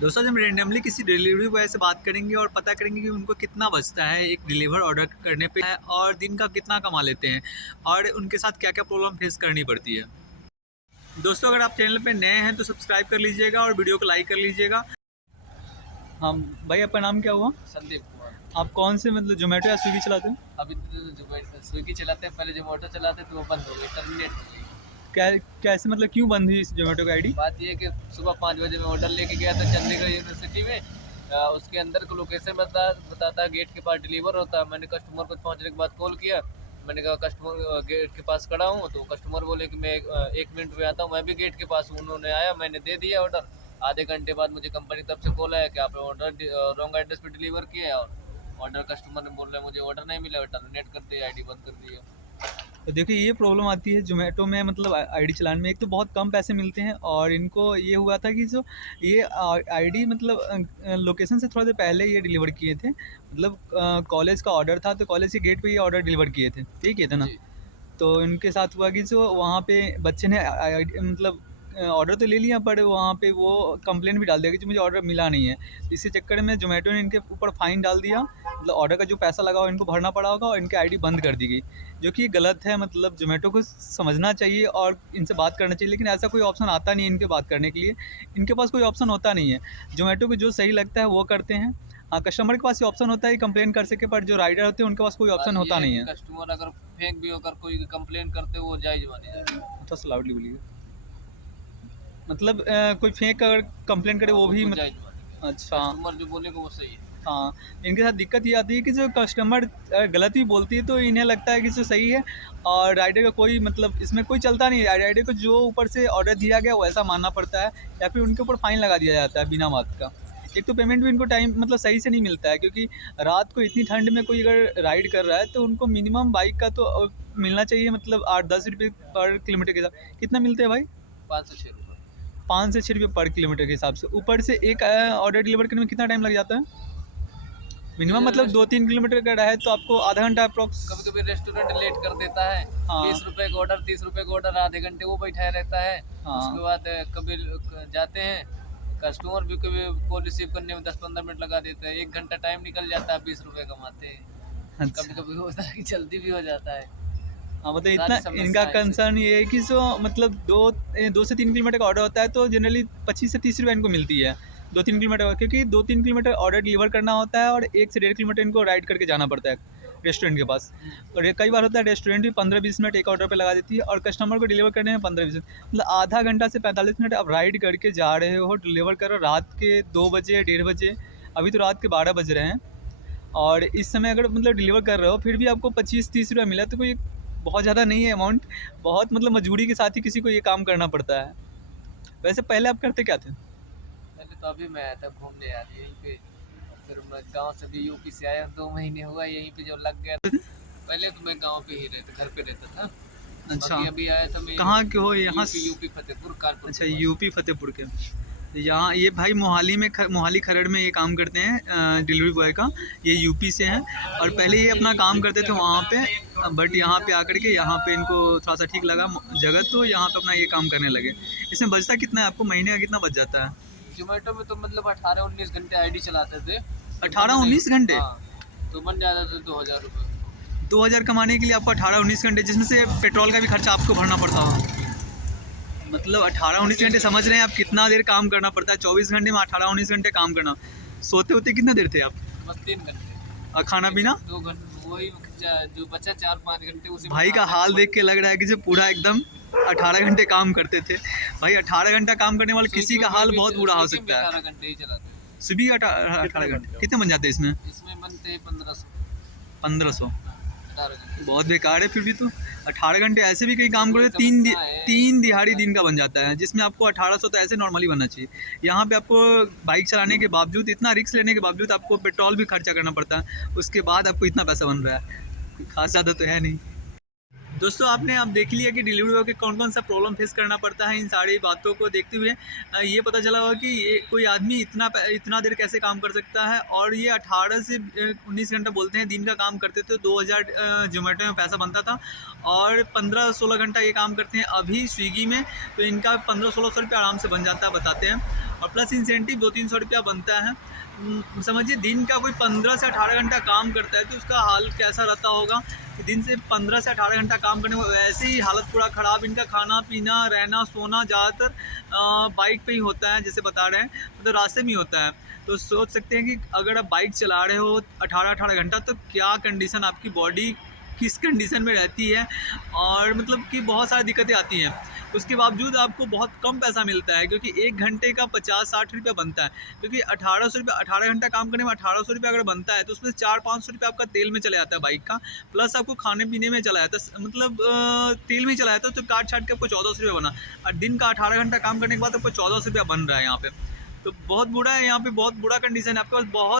दोस्तों जब रेंडमली किसी डिलीवरी बॉय से बात करेंगे और पता करेंगे कि उनको कितना बचता है एक डिलीवर ऑर्डर करने पे और दिन का कितना कमा लेते हैं और उनके साथ क्या क्या प्रॉब्लम फेस करनी पड़ती है। दोस्तों अगर आप चैनल पे नए हैं तो सब्सक्राइब कर लीजिएगा और वीडियो को लाइक कर लीजिएगा। हाँ भाई, आपका नाम क्या हुआ? संदीप कुमार। आप कौन से मतलब जोमेटो या स्विगी चलाते हैं? अभी तो स्विगी चलाते हैं, पहले जोमेटो चलाते तो वो बंद हो गई, टर्मिनेट हो गई। क्या कैसे मतलब क्यों बंद हुई इस जोमेटो की आईडी? बात ये है कि सुबह 5 बजे मैं ऑर्डर लेके गया था चंडीगढ़ यूनिवर्सिटी में। उसके अंदर को लोकेशन बताता है, गेट के पास डिलीवर होता है। मैंने कस्टमर को पहुंचने के बाद कॉल किया। मैंने कहा कस्टमर गेट के पास खड़ा हूँ, तो कस्टमर बोले कि मैं 1 मिनट में आता हूँ। मैं भी गेट के पास हूँ। उन्होंने आया, मैंने दे दिया ऑर्डर। आधे घंटे बाद मुझे कंपनी तरफ से कॉल आया कि आपने ऑर्डर रॉन्ग एड्रेस पे डिलीवर किया है, और ऑर्डर कस्टमर ने बोल रहा है मुझे ऑर्डर नहीं मिला, टर्मिनेट कर दिया, आईडी बंद कर दिया। तो देखिए ये प्रॉब्लम आती है जोमेटो में, मतलब आईडी चलाने में। एक तो बहुत कम पैसे मिलते हैं और इनको ये हुआ था कि जो ये आईडी मतलब लोकेशन से थोड़ा देर पहले ये डिलीवर किए थे। मतलब कॉलेज का ऑर्डर था तो कॉलेज के गेट पे ये ऑर्डर डिलीवर किए थे, ठीक है ना? जी। तो इनके साथ हुआ कि जो वहाँ पे बच्चे ने मतलब ऑर्डर तो ले लिया, पर वहाँ पे वो कंप्लेंट भी डाल दिया कि जो मुझे ऑर्डर मिला नहीं है। इसी चक्कर में जोमेटो ने इनके ऊपर फ़ाइन डाल दिया। मतलब ऑर्डर का जो पैसा लगा हो इनको भरना पड़ा होगा और इनकी आईडी बंद कर दी गई, जो कि गलत है। मतलब जोमेटो को समझना चाहिए और इनसे बात करना चाहिए, लेकिन ऐसा कोई ऑप्शन आता नहीं है इनके बात करने के लिए। इनके पास कोई ऑप्शन होता नहीं है। जोमेटो को जो सही लगता है वो करते हैं। हाँ, कस्टमर के पास ये ऑप्शन होता है कंप्लेन कर सके, पर जो राइडर होते हैं उनके पास कोई बात ऑप्शन ये होता है नहीं कि है। कस्टमर अगर फेंक भी होकर कोई कंप्लेन करते वो जायज मानी जाती है। थोड़ा सा लाउडली बोलिए। मतलब कोई फेक अगर कंप्लेन करे वो भी जायज मानी जाती है। अच्छा। कस्टमर जो बोलेगा वो सही है। हाँ, इनके साथ दिक्कत ये आती है कि जो कस्टमर गलत भी बोलती है तो इन्हें लगता है कि जो सही है, और राइडर का कोई मतलब इसमें कोई चलता नहीं है। राइडर को जो ऊपर से ऑर्डर दिया गया वैसा मानना पड़ता है, या फिर उनके ऊपर फ़ाइन लगा दिया जाता है बिना बात का। एक तो पेमेंट भी इनको टाइम मतलब सही से नहीं मिलता है, क्योंकि रात को इतनी ठंड में कोई अगर राइड कर रहा है तो उनको मिनिमम बाइक का तो मिलना चाहिए, मतलब 8-10 रुपये पर किलोमीटर के हिसाब। कितना मिलते हैं भाई? 506 रुपये। 5 से 6 रुपये पर किलोमीटर के हिसाब से। ऊपर से एक ऑर्डर डिलीवर करने में कितना टाइम लग जाता है मिनिमम? मतलब 2-3 किलोमीटर का है तो आपको आधा घंटा अप्रॉक्स। कभी कभी रेस्टोरेंट लेट कर देता है। हाँ 20 रुपए का ऑर्डर, 30 रुपए का ऑर्डर, आधे घंटे वो बैठा रहता है। हाँ। उसके बाद कभी जाते हैं, कस्टमर भी कभी कॉल रिसीव करने में 10-15 मिनट लगा देते हैं। 1 घंटा टाइम निकल जाता है, 20 रुपए कमाते हैं। अच्छा। कभी कभी होता है कि जल्दी भी हो जाता है। हाँ, मतलब इतना सारी इनका समस्या है ऐसे। कंसर्न ये है कि जो मतलब 2 से 3 किलोमीटर का ऑर्डर होता है तो जनरली 25 से 30 रुपये इनको मिलती है। 2-3 किलोमीटर का, क्योंकि 2-3 किलोमीटर ऑर्डर डिलीवर करना होता है और 1 से 1.5 किलोमीटर इनको राइड करके जाना पड़ता है रेस्टोरेंट के पास। और ये कई बार होता है रेस्टोरेंट भी 15-20 मिनट एक ऑर्डर पे लगा देती है और कस्टमर को डिलीवर करने में 15-20 मिनट, मतलब आधा घंटा से 45 मिनट आप राइड करके जा रहे हो, डिलीवर करो रात के 2 बजे 1:30 बजे। अभी तो रात के 12 बज रहे हैं और इस समय अगर मतलब डिलीवर कर रहे हो फिर भी आपको 25-30 रुपये मिला, तो कोई बहुत ज़्यादा नहीं है अमाउंट। बहुत मतलब मजबूरी के साथ ही किसी को ये काम करना पड़ता है। वैसे पहले आप करते क्या थे? पहले तो अभी मैं आया था घूमने यार यहीं पे। फिर मैं गांव से भी यूपी से आया, 2 महीने हुआ यहीं पे जो लग गया। पहले तो मैं गांव पे ही रहता, घर पे रहता था। अच्छा, बाकी अभी आया था मैं कहाँ के हो? यहाँ यूपी फतेहपुर कानपुर अच्छा, के पास। यूपी फतेहपुर के। यहाँ ये भाई मोहाली में मोहाली खरड़ में ये काम करते हैं डिलीवरी बॉय का। ये यूपी से हैं और पहले ये अपना काम करते थे वहाँ पे, बट यहाँ पे आकर के यहाँ पे इनको थोड़ा सा ठीक लगा जगह, तो यहाँ पे अपना ये काम करने लगे। इसमें बचता कितना है आपको? महीने का कितना बच जाता है? जोमेटो में तो मतलब 18-19 घंटे आईडी चलाते थे। 18-19 घंटे? हाँ, तो बन जाता था 2000 रुपये। 2000 कमाने के लिए आपको 18-19 घंटे, जिसमें से पेट्रोल का भी खर्चा आपको भरना पड़ता हो। मतलब 18-19 घंटे समझ रहे हैं आप कितना देर काम करना पड़ता है? 24 घंटे में 18-19 घंटे काम करना। सोते होते कितने देर थे आप? बस 3 घंटे। और खाना पीना? 2 घंटे वही जो बचा 4-5 घंटे उसी में भाई का हाल देख के लग रहा है कि जो पूरा एकदम 18 घंटे काम करते थे। भाई 18 घंटा काम करने वाले किसी का हाल बहुत बुरा हो सकता है। 18 घंटे ही चलाते हैं। सुबह 18 घंटे कितने बन जाते हैं इसमें? इसमें बनते हैं 1500। 1500? 18 घंटे बहुत बेकार है फिर भी तो। 18 घंटे ऐसे भी कहीं काम करो तो कोई समस्या है। तीन दिहाड़ी दिन का बन जाता है, जिसमें आपको 1800 तो ऐसे नॉर्मली बनना चाहिए। यहाँ पे आपको बाइक चलाने के बावजूद, इतना रिस्क लेने के बावजूद आपको पेट्रोल भी खर्चा करना पड़ता है, उसके बाद आपको इतना पैसा बन रहा है। खास ज़्यादा तो है नहीं। दोस्तों आपने आप देख लिया कि डिलीवरी बॉय के कौन कौन सा प्रॉब्लम फेस करना पड़ता है। इन सारी बातों को देखते हुए ये पता चला होगा कि ये कोई आदमी इतना देर कैसे काम कर सकता है। और ये 18 से 19 घंटा बोलते हैं दिन का काम करते थे। 2000 जोमेटो में पैसा बनता था और 15-16 घंटा ये काम करते हैं अभी स्विगी में, तो इनका 1500-1600 रुपये आराम से बन जाता है बताते हैं। और प्लस इंसेंटिव 200-300 रुपया बनता है। समझिए दिन का कोई 15 से 18 घंटा काम करता है तो उसका हाल कैसा रहता होगा कि दिन से 15 से 18 घंटा काम करने में वैसे ही हालत पूरा ख़राब। इनका खाना पीना रहना सोना ज़्यादातर बाइक पे ही होता है, जैसे बता रहे हैं, मतलब रास्ते में ही होता है। तो सोच सकते हैं कि अगर आप बाइक चला रहे हो 18-18 घंटा तो क्या कंडीशन आपकी बॉडी किस कंडीशन में रहती है, और मतलब कि बहुत सारी दिक्कतें आती हैं। उसके बावजूद आपको बहुत कम पैसा मिलता है क्योंकि 1 घंटे का 50-60 रुपया बनता है, क्योंकि 1800 रुपये 18 घंटा काम करने में 1800 रुपये अगर बनता है तो उसमें 400-500 रुपये आपका तेल में चला जाता है बाइक का, प्लस आपको खाने पीने में चला जाता है, मतलब तेल में ही चला जाता है। तो काट छाट के आपको 1400 रुपये बना, और दिन का 18 घंटा काम करने के बाद आपको 1400 रुपया बन रहा है यहाँ पे। तो बहुत बुरा है, यहाँ पे बहुत बुरा कंडीशन है आपके पास। बहुत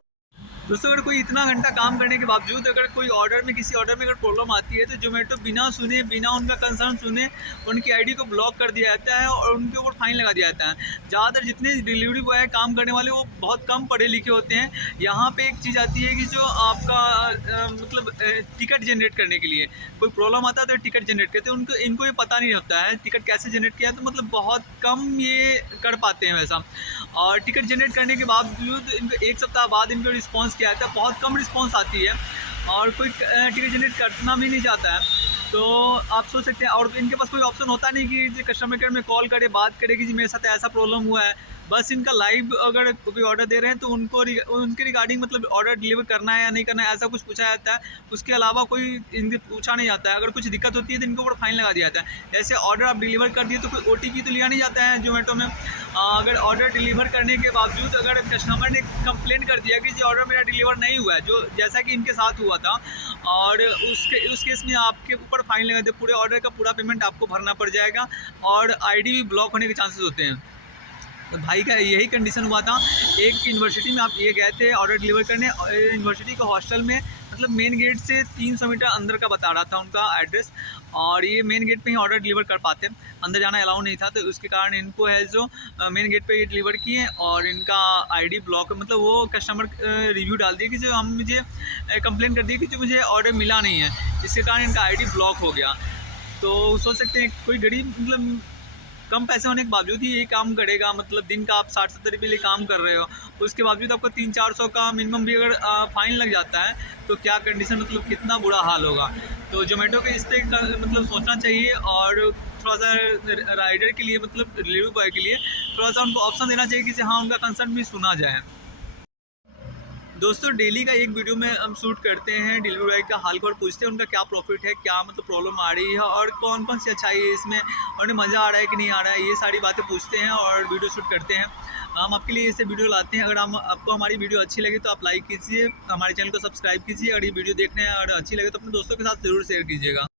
दोस्तों अगर कोई इतना घंटा काम करने के बावजूद अगर कोई ऑर्डर में किसी ऑर्डर में अगर प्रॉब्लम आती है तो जोमेटो बिना सुने बिना उनका कंसर्न सुने उनकी आईडी को ब्लॉक कर दिया जाता है और उनके ऊपर फाइन लगा दिया जाता है। ज़्यादातर जितने डिलीवरी बॉय काम करने वाले वो बहुत कम पढ़े लिखे होते हैं। यहाँ पे एक चीज़ आती है कि जो आपका मतलब टिकट जनरेट करने के लिए कोई प्रॉब्लम आता है तो टिकट जनरेट करते हैं, उनको इनको ये पता नहीं होता है टिकट कैसे जनरेट किया है, तो मतलब बहुत कम ये कर पाते हैं वैसा। और टिकट जनरेट करने के बावजूद इनको 1 सप्ताह बाद इनको रिस्पांस किया जाता है, बहुत कम रिस्पांस आती है और कोई टिकट जनरेट करना भी नहीं चाहता है। तो आप सोच सकते हैं, और इनके पास कोई ऑप्शन होता नहीं कि जो कस्टमर केयर में कॉल करे बात करे कि जी मेरे साथ ऐसा प्रॉब्लम हुआ है। बस इनका लाइव अगर कोई ऑर्डर दे रहे हैं तो उनके रिगार्डिंग मतलब ऑर्डर डिलीवर करना है या नहीं करना है ऐसा कुछ पूछा जाता है, उसके अलावा कोई इनसे पूछा नहीं जाता है। अगर कुछ दिक्कत होती है तो इनके ऊपर फाइन लगा दिया जाता है। जैसे ऑर्डर आप डिलीवर कर दिए तो कोई OTP तो लिया नहीं जाता है जोमेटो में। अगर ऑर्डर डिलीवर करने के बावजूद अगर कस्टमर ने कंप्लेंट कर दिया कि जी ऑर्डर मेरा डिलीवर नहीं हुआ है, जो जैसा कि इनके साथ हुआ था, और उस केस में आपके ऊपर फाइन लगा दे, पूरे ऑर्डर का पूरा पेमेंट आपको भरना पड़ जाएगा और आईडी भी ब्लॉक होने के चांसेस होते हैं। तो भाई का यही कंडीशन हुआ था। एक यूनिवर्सिटी में आप ये गए थे ऑर्डर डिलीवर करने, यूनिवर्सिटी के हॉस्टल में मतलब मेन गेट से 300 मीटर अंदर का बता रहा था उनका एड्रेस, और ये मेन गेट पे ही ऑर्डर डिलीवर कर पाते, अंदर जाना अलाउ नहीं था। तो उसके कारण इनको है जो मेन गेट पे ये डिलीवर किए और इनका आईडी ब्लॉक, मतलब वो कस्टमर रिव्यू डाल दिए कि जो हम मुझे कंप्लेन कर दी कि जो मुझे ऑर्डर मिला नहीं है, जिसके कारण इनका आईडी ब्लॉक हो गया। तो सोच सकते हैं कोई गरीब मतलब कम पैसे होने के बावजूद ही ये काम करेगा, मतलब दिन का आप 60-70 रुपये लिए काम कर रहे हो, उसके बावजूद आपको 300-400 का मिनिमम भी अगर फ़ाइन लग जाता है तो क्या कंडीशन, मतलब कितना बुरा हाल होगा। तो जोमेटो के इस पर मतलब सोचना चाहिए, और थोड़ा सा राइडर के लिए मतलब डिलीवरी बॉय के लिए थोड़ा सा उनको ऑप्शन देना चाहिए कि हाँ उनका कंसर्न भी सुना जाए। दोस्तों डेली का एक वीडियो में हम शूट करते हैं, डिलीवरी बॉय का हाल खबर पूछते हैं, उनका क्या प्रॉफिट है, क्या मतलब प्रॉब्लम आ रही है और कौन कौन सी अच्छाई है इसमें, और उन्हें मज़ा आ रहा है कि नहीं आ रहा है, ये सारी बातें पूछते हैं और वीडियो शूट करते हैं। हम आपके लिए ऐसे वीडियो लाते हैं। अगर आपको हमारी वीडियो अच्छी लगे तो आप लाइक कीजिए, हमारे चैनल को सब्सक्राइब कीजिए, अगर ये वीडियो देखने और अच्छी लगे तो अपने दोस्तों के साथ ज़रूर शेयर कीजिएगा।